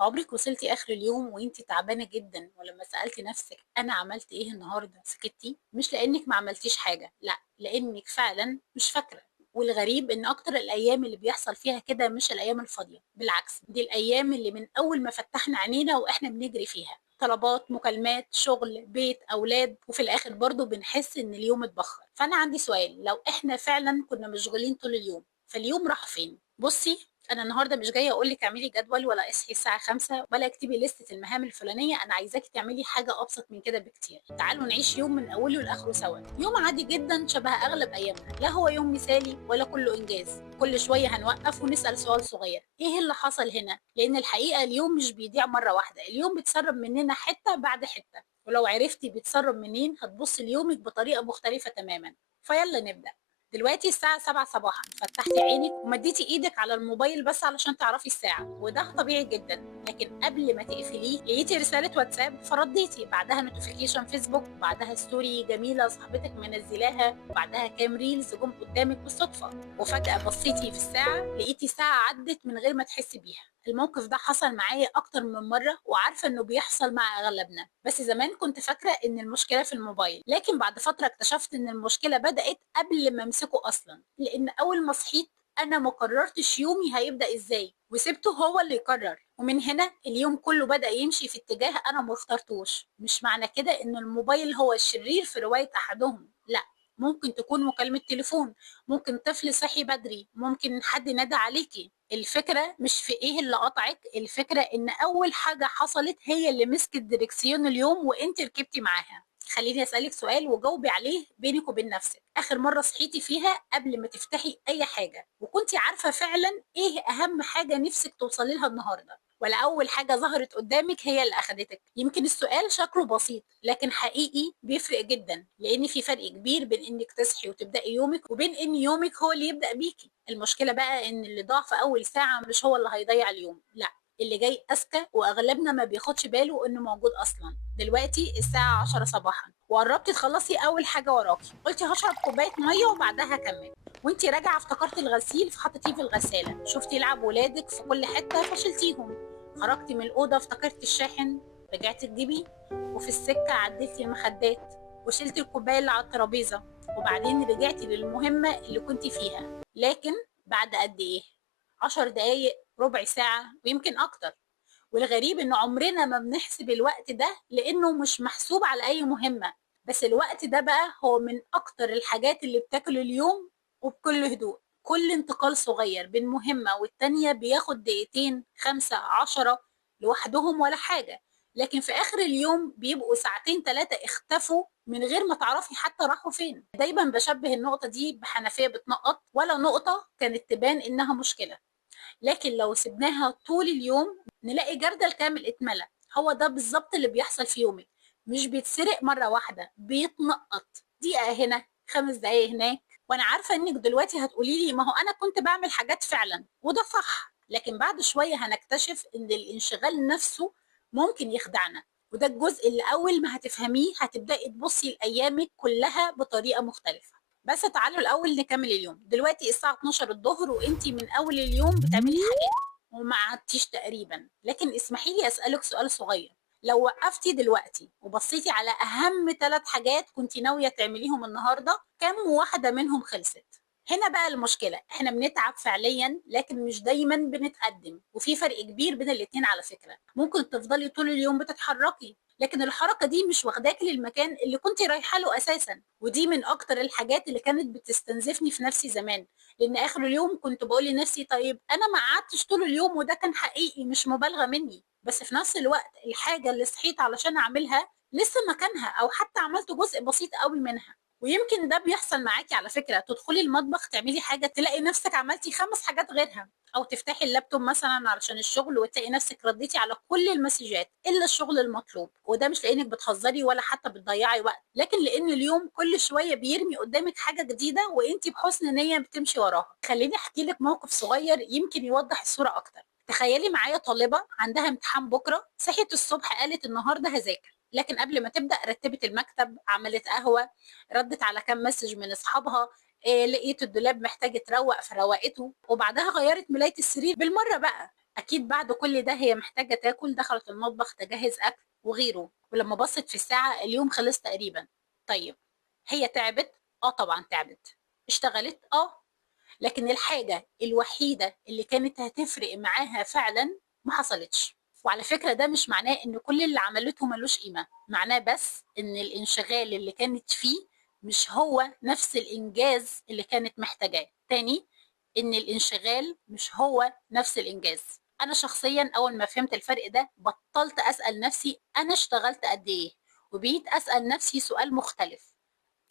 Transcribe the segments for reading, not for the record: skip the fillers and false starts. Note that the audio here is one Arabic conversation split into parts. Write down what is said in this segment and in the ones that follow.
عمرك وصلتي آخر اليوم وأنتِ تعبانة جدًا، ولمّا سألتِ نفسِك أنا عملت إيه النهارده سكتِ؟ مش لإنِّك ما عملتيش حاجة، لأ، لإنِّك فعلًا مش فاكرة. والغريب إن أكتر الأيام اللي بيحصل فيها كده مش الأيام الفاضية، بالعكس دي الأيام اللي من أول ما فتحنا عينينا وإحنا بنجري فيها، طلبات، مكالمات، شغل، بيت، أولاد، وفي الآخر برضه بنحس إن اليوم اتبخر. فأنا عندي سؤال، لو إحنا فعلًا كنا مشغولين طول اليوم، فاليوم راح فين؟ بُصّي، أنا النهارده مش جاية أقول لِك اعملي جدول ولا اصحي الساعة 5 ولا اكتبي ليستة المهام الفلانية، أنا عايزاكِ تعملي حاجة أبسط من كده بكتير. تعالوا نعيش يوم من أوله لآخره سوا، يوم عادي جدًا شبه أغلب أيامنا، لا هو يوم مثالي ولا كله إنجاز. كل شوية هنوقف ونسأل سؤال صغير، إيه اللي حصل هنا؟ لأن الحقيقة اليوم مش بيضيع مرة واحدة، اليوم بيتسرب مننا حتة بعد حتة، ولو عرفتِ بيتسرب منين هتبُصّي ليومِك بطريقة مختلفة تمامًا. فيالّا نبدأ. دلوقتي الساعة 7 صباحا، فتحتي عينك ومديتي ايدك على الموبايل بس علشان تعرفي الساعة، وده طبيعي جدا. لكن قبل ما تقفليه لقيتي رسالة واتساب فرديتي، بعدها نوتيفيكيشن فيسبوك، بعدها ستوري جميلة صاحبتك منزلاها، بعدها كام ريلز جم قدامك بالصدفة، وفجأة بصيتي في الساعة لقيتي ساعة عدت من غير ما تحسي بيها. الموقف ده حصل معايا أكتر من مرة وعارفة إنه بيحصل مع أغلبنا، بس زمان كنت فاكرة إن المشكلة في الموبايل، لكن بعد فترة اكتشفت إن المشكلة بدأت قبل ما أمسكه أصلا، لأن أول ما صحيت أنا ما قررتش يومي هيبدأ إزاي وسبته هو اللي يقرر، ومن هنا اليوم كله بدأ يمشي في اتجاه أنا ما اخترتوش. مش معنى كده إن الموبايل هو الشرير في رواية أحدهم، لا، ممكن تكون مكالمة تليفون، ممكن طفل صحي بدري، ممكن حد نادى عليكي. الفكرة مش في ايه اللي قطعك، الفكرة ان اول حاجة حصلت هي اللي مسكت ديركسيون اليوم وانت ركبتي معاها. خليني اسألك سؤال وجاوبي عليه بينك وبين نفسك، اخر مرة صحيتي فيها قبل ما تفتحي اي حاجة وكنتي عارفة فعلا ايه اهم حاجة نفسك توصلي لها النهاردة، ولا اول حاجة ظهرت قدامك هي اللي اخدتك؟ يمكن السؤال شكله بسيط لكن حقيقي بيفرق جدا، لان في فرق كبير بين انك تصحي وتبدأي يومك وبين ان يومك هو اللي يبدأ بيكي. المشكلة بقى ان اللي ضاع في اول ساعة مش هو اللي هيضيع اليوم، لا، اللي جاي اذكى واغلبنا ما بياخدش باله انه موجود اصلا. دلوقتي الساعة 10 صباحا وقربتي تخلصي اول حاجة وراكي، قلتي هشرب كوباية مية وبعدها هكمل، وانتي راجعة افتكرتي الغسيل فحطيتيه في الغسالة، شفتي لعب ولادك في كل حتة فشلتيهم، خرجتي من الأوضة افتكرتي الشاحن، رجعتي تجيبيه، وفي السكة عديتي المخدات وشلتي الكوباية اللي على الترابيزة، وبعدين رجعتي للمهمة اللي كنتي فيها. لكن بعد قد ايه؟ 10 دقايق، ربع ساعة، ويمكن أكتر. والغريب إن عمرنا ما بنحسب الوقت ده لأنه مش محسوب على أي مهمة، بس الوقت ده بقى هو من أكتر الحاجات اللي بتاكل اليوم. وبكل هدوء كل انتقال صغير بين مهمة والتانية بياخد دقيقتين، 5، 10 لوحدهم ولا حاجة، لكن في آخر اليوم بيبقوا ساعتين 3 اختفوا من غير ما تعرفي حتى راحوا فين. دايما بشبه النقطة دي بحنفية بتنقط، ولا نقطة كانت تبان إنها مشكلة، لكن لو سبناها طول اليوم نلاقي جردل كامل اتملى. هو ده بالظبط اللي بيحصل في يومك، مش بيتسرق مرة واحدة، بيتنقط، دقيقة هنا، 5 دقايق هناك. وانا عارفة انك دلوقتي هتقولي لي ما هو انا كنت بعمل حاجات فعلا، وده صح، لكن بعد شوية هنكتشف ان الانشغال نفسه ممكن يخدعنا، وده الجزء اللي اول ما هتفهميه هتبدأي تبصي لأيامك كلها بطريقة مختلفة. بس تعالوا الأول نكمل اليوم. دلوقتي الساعة 12 الظهر وانتي من أول اليوم بتعملي حاجات وما عدتيش تقريبا، لكن اسمحي لي أسألك سؤال صغير، لو وقفتي دلوقتي وبصيتي على أهم 3 حاجات كنتي ناوية تعمليهم النهاردة، كم واحدة منهم خلصت؟ هنا بقى المشكلة، احنا بنتعب فعليا لكن مش دايما بنتقدم، وفي فرق كبير بين الاتنين على فكرة. ممكن تفضلي طول اليوم بتتحركي لكن الحركة دي مش واخداكي للمكان اللي كنت رايحة له أساسا، ودي من أكتر الحاجات اللي كانت بتستنزفني في نفسي زمان، لأن آخر اليوم كنت بقول لنفسي طيب أنا ما قعدتش طول اليوم، وده كان حقيقي مش مبالغة مني، بس في نفس الوقت الحاجة اللي صحيت علشان أعملها لسه مكانها أو حتى عملت جزء بسيط قوي منها. ويمكن ده بيحصل معاكي على فكرة، تدخلي المطبخ تعملي حاجة تلاقي نفسك عملتي 5 حاجات غيرها، او تفتحي اللابتوب مثلا علشان الشغل وتلاقي نفسك رديتي على كل المسجات الا الشغل المطلوب، وده مش لانك بتهزري ولا حتى بتضيعي وقت، لكن لان اليوم كل شويه بيرمي قدامك حاجه جديده وانت بحسن نيه بتمشي وراها. خليني احكي لك موقف صغير يمكن يوضح الصوره اكتر. تخيلي معايا طالبه عندها امتحان بكره، صحيت الصبح قالت النهارده هذاكر، لكن قبل ما تبدا رتبت المكتب، عملت قهوه، ردت على كام مسج من اصحابها، لقيت الدولاب محتاج يتروق فروقته، وبعدها غيرت ملاية السرير بالمرة بقى. أكيد بعد كل ده هي محتاجة تاكل، دخلت المطبخ تجهز أكل وغيره، ولما بصت في الساعة اليوم خلص تقريبا. طيب، هي تعبت؟ اه طبعا تعبت. اشتغلت؟ اه. لكن الحاجة الوحيدة اللي كانت هتفرق معاها فعلا ما حصلتش. وعلى فكرة ده مش معناه ان كل اللي عملته ملوش قيمة، معناه بس ان الانشغال اللي كانت فيه مش هو نفس الانجاز اللي كانت محتاجاه. تاني، ان الانشغال مش هو نفس الانجاز. انا شخصيا اول ما فهمت الفرق ده بطلت اسأل نفسي انا اشتغلت قد ايه، وبقيت اسأل نفسي سؤال مختلف: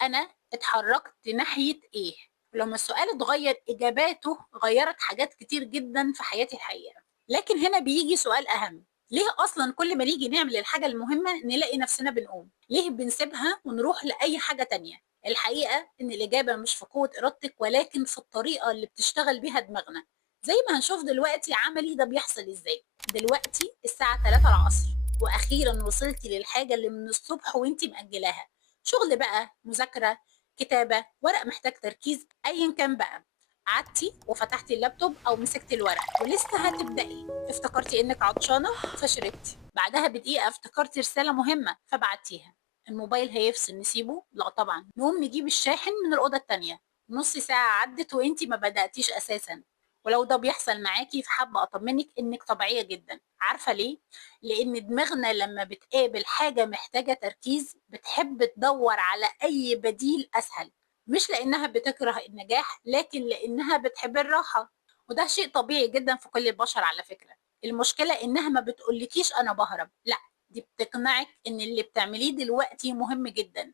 انا اتحركت ناحية ايه؟ ولما السؤال اتغير اجاباته غيرت حاجات كتير جدا في حياتي الحقيقة. لكن هنا بيجي سؤال اهم: ليه اصلا كل ما نيجي نعمل الحاجة المهمة نلاقي نفسنا بنقوم؟ ليه بنسيبها ونروح لأي حاجة تانية؟ الحقيقة ان الاجابة مش في قوة ارادتك، ولكن في الطريقة اللي بتشتغل بيها دماغنا. زي ما هنشوف دلوقتي عملي ده بيحصل ازاي. دلوقتي الساعة 3 العصر، واخيرا وصلتي للحاجة اللي من الصبح وانتي مأجلاها. شغل بقى، مذاكرة، كتابة، ورق محتاج تركيز، أيا كان بقى. قعدتي وفتحتي اللابتوب أو مسكتي الورق ولسه هتبدأي، افتكرتي إنك عطشانة فشربتي، بعدها بدقيقة افتكرتي رسالة مهمة فبعتيها. الموبايل هيفصل نسيبه؟ لا طبعا، نقوم نجيب الشاحن من الأوضة التانية. نص ساعة عدت وانتي ما بدأتيش أساسا. ولو ده بيحصل معاكي فحابة أطمنك إنك طبيعية جدا. عارفة ليه؟ لأن دماغنا لما بتقابل حاجة محتاجة تركيز بتحب تدور على أي بديل أسهل، مش لأنها بتكره النجاح، لكن لأنها بتحب الراحة. وده شيء طبيعي جدا في كل البشر على فكرة. المشكلة إنها ما بتقولكيش أنا بهرب، لا، دي بتقنعك إن اللي بتعمليه دلوقتي مهم جدا.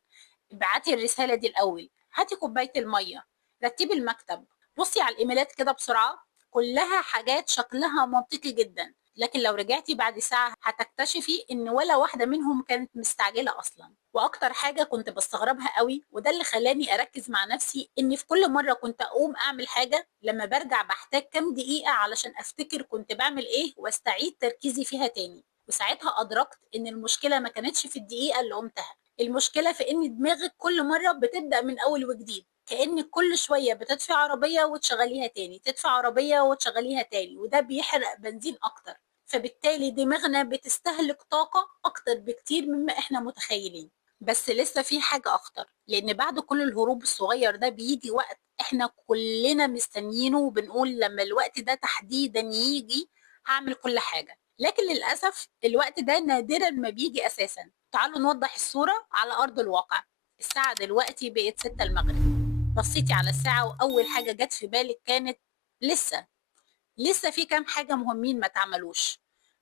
ابعتي الرسالة دي الأول، هاتي كوباية المية، رتبي المكتب، بصي على الإيميلات كده بسرعة. كلها حاجات شكلها منطقي جدا، لكن لو رجعتي بعد ساعة هتكتشفي ان ولا واحدة منهم كانت مستعجلة اصلا. واكتر حاجة كنت بستغربها قوي، وده اللي خلاني اركز مع نفسي، اني في كل مرة كنت اقوم اعمل حاجة لما برجع بحتاج كام دقيقة علشان افتكر كنت بعمل ايه واستعيد تركيزي فيها تاني. وساعتها ادركت ان المشكلة ما كانتش في الدقيقة اللي قمتها، المشكلة في ان دماغك كل مرة بتبدأ من اول وجديد، كأنك كل شوية بتطفي عربية وتشغليها تاني، تدفع عربية وتشغليها تاني، وده بيحرق بنزين أكتر. فبالتالي دماغنا بتستهلك طاقة أكتر بكتير مما إحنا متخيلين. بس لسه في حاجة أخطر، لأن بعد كل الهروب الصغير ده بيجي وقت إحنا كلنا مستنيينه وبنقول لما الوقت ده تحديدا يجي هعمل كل حاجة. لكن للأسف الوقت ده نادرا ما بيجي أساسا. تعالوا نوضح الصورة على أرض الواقع. الساعة دلوقتي بقت 6 المغرب. بصيتي على الساعة وأول حاجة جت في بالك كانت لسه في كام حاجة مهمين ما تعملوش.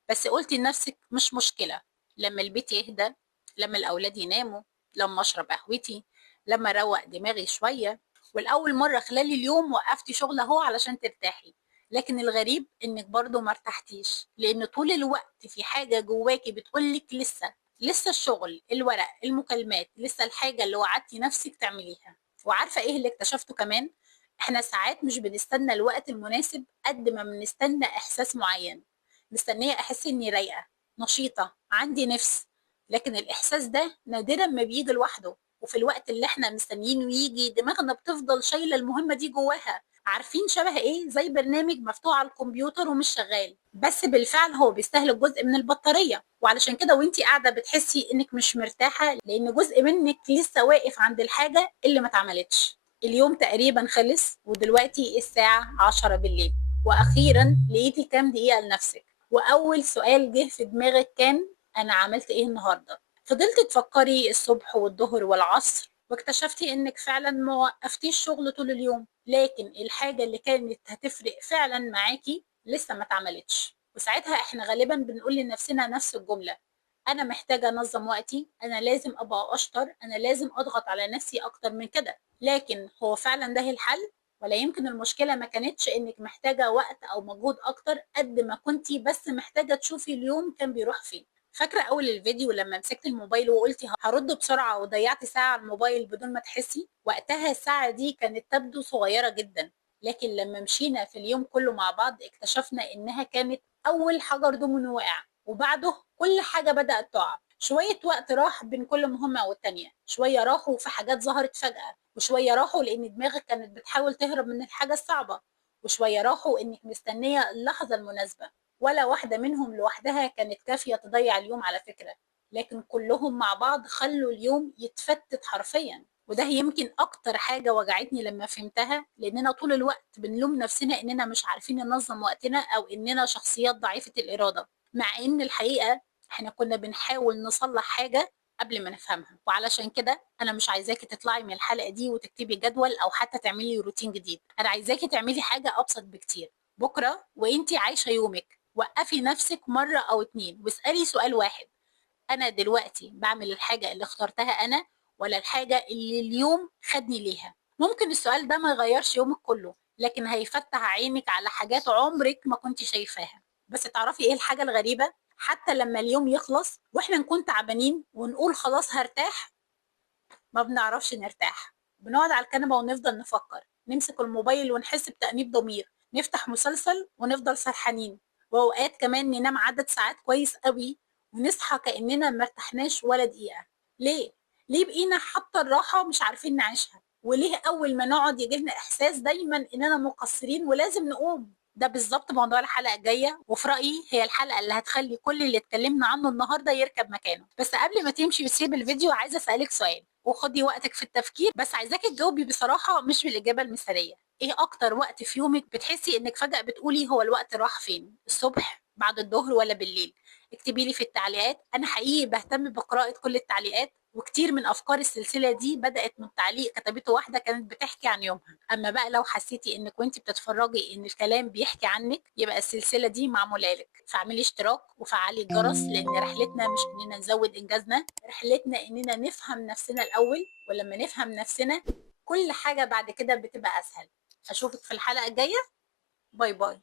بس قلتي لنفسك مش مشكلة، لما البيت يهدى، لما الأولاد يناموا، لما أشرب قهوتي، لما أروق دماغي شوية. والأول مرة خلال اليوم وقفتي شغل أهو علشان ترتاحي. لكن الغريب إنك برضو ما ارتحتيش، لأن طول الوقت في حاجة جواكي بتقولك لسه الشغل، الورق، المكالمات، لسه الحاجة اللي وعدتي نفسك تعمليها. وعارفة إيه اللي اكتشفته كمان؟ احنا ساعات مش بنستنى الوقت المناسب قد ما بنستنى احساس معين. مستنيه احس اني رايقه، نشيطه، عندي نفس. لكن الاحساس ده نادرا ما بيجي لوحده، وفي الوقت اللي احنا مستنيينه يجي دماغنا بتفضل شايله المهمه دي جواها. عارفين شبه ايه؟ زي برنامج مفتوح على الكمبيوتر ومش شغال، بس بالفعل هو بيستهلك جزء من البطاريه. وعلشان كده وانتي قاعده بتحسي انك مش مرتاحه، لان جزء منك لسه واقف عند الحاجه اللي ما اتعملتش. اليوم تقريبا خلص ودلوقتي الساعة 10 بالليل، وأخيرا لقيتي كام دقيقة لنفسك. وأول سؤال جه في دماغك كان: أنا عملت إيه النهاردة؟ فضلت تفكري الصبح والظهر والعصر، واكتشفتي إنك فعلا ما وقفتيش شغل طول اليوم، لكن الحاجة اللي كانت هتفرق فعلا معاكي لسه ما اتعملتش. وساعتها احنا غالبا بنقول لنفسنا نفس الجملة: أنا محتاجة أنظم وقتي، أنا لازم أبقى أشطر، أنا لازم أضغط على نفسي أكتر من كده. لكن هو فعلا ده الحل؟ ولا يمكن المشكلة ما كانتش إنك محتاجة وقت أو مجهود أكتر قد ما كنتي بس محتاجة تشوفي اليوم كان بيروح فين؟ فاكرة أول الفيديو لما مسكت الموبايل وقلتي هرد بسرعة وضيعتي ساعة على الموبايل بدون ما تحسي؟ وقتها الساعة دي كانت تبدو صغيرة جدا، لكن لما مشينا في اليوم كله مع بعض اكتشفنا إنها كانت أول حجر دومينو وقع، وبعده كل حاجة بدأت تقع. شوية وقت راح بين كل مهمة والتانية، شوية راحوا في حاجات ظهرت فجأة، وشوية راحوا لأن دماغك كانت بتحاول تهرب من الحاجة الصعبة، وشوية راحوا إنك مستنية اللحظة المناسبة. ولا واحدة منهم لوحدها كانت كافية تضيع اليوم على فكرة، لكن كلهم مع بعض خلوا اليوم يتفتت حرفيا. وده يمكن أكتر حاجة وجعتني لما فهمتها، لأننا طول الوقت بنلوم نفسنا إننا مش عارفين ننظم وقتنا أو إننا شخصيات ضعيفة الإرادة، مع إن الحقيقة إحنا كنا بنحاول نصلح حاجة قبل ما نفهمها. وعلشان كده أنا مش عايزاكي تطلعي من الحلقة دي وتكتبي جدول أو حتى تعملي روتين جديد، أنا عايزاكي تعملي حاجة أبسط بكتير. بكرة وإنتي عايشة يومك وقفي نفسك مرة أو اتنين واسألي سؤال واحد: أنا دلوقتي بعمل الحاجة اللي اخترتها أنا، ولا الحاجة اللي اليوم خدني ليها؟ ممكن السؤال ده ما يغيرش يومك كله، لكن هيفتح عينك على حاجات عمرك ما كنت شايفاها. بس تعرفي إيه الحاجة الغريبة؟ حتى لما اليوم يخلص وإحنا نكون تعبانين ونقول خلاص هرتاح، ما بنعرفش نرتاح. بنقعد على الكنبة ونفضل نفكر، نمسك الموبايل ونحس بتأنيب ضمير، نفتح مسلسل ونفضل سرحانين، وأوقات كمان ننام عدد ساعات كويس قوي ونصحى كأننا ما ارتحناش ولا دقيقة. ليه؟ ليه بقينا حتى الراحة مش عارفين نعيشها؟ وليه أول ما نقعد يجيلنا إحساس دايما إننا مقصرين ولازم نقوم؟ ده بالظبط موضوع الحلقة الجاية، وفي رأيي هي الحلقة اللي هتخلي كل اللي اتكلمنا عنه النهاردة يركب مكانه. بس قبل ما تمشي وتسيب الفيديو عايزة أسألك سؤال، وخدي وقتك في التفكير، بس عايزاكي تجاوبي بصراحة مش بالإجابة المثالية. إيه أكتر وقت في يومك بتحسي إنك فجأة بتقولي هو الوقت راح فين؟ الصبح، بعد الظهر، ولا بالليل؟ اكتبي لي في التعليقات، أنا حقيقي بهتم بقراءة كل التعليقات، وكتير من أفكار السلسلة دي بدأت من تعليق كتبته واحدة كانت بتحكي عن يومها. أما بقى لو حسيتي إنك وأنت بتتفرجي إن الكلام بيحكي عنك، يبقى السلسلة دي معمولة لك. فاعملي اشتراك وفعلي الجرس، لأن رحلتنا مش إننا نزود إنجازنا، رحلتنا إننا نفهم نفسنا الأول، ولما نفهم نفسنا كل حاجة بعد كده بتبقى أسهل. أشوفك في الحلقة الجاية. باي باي.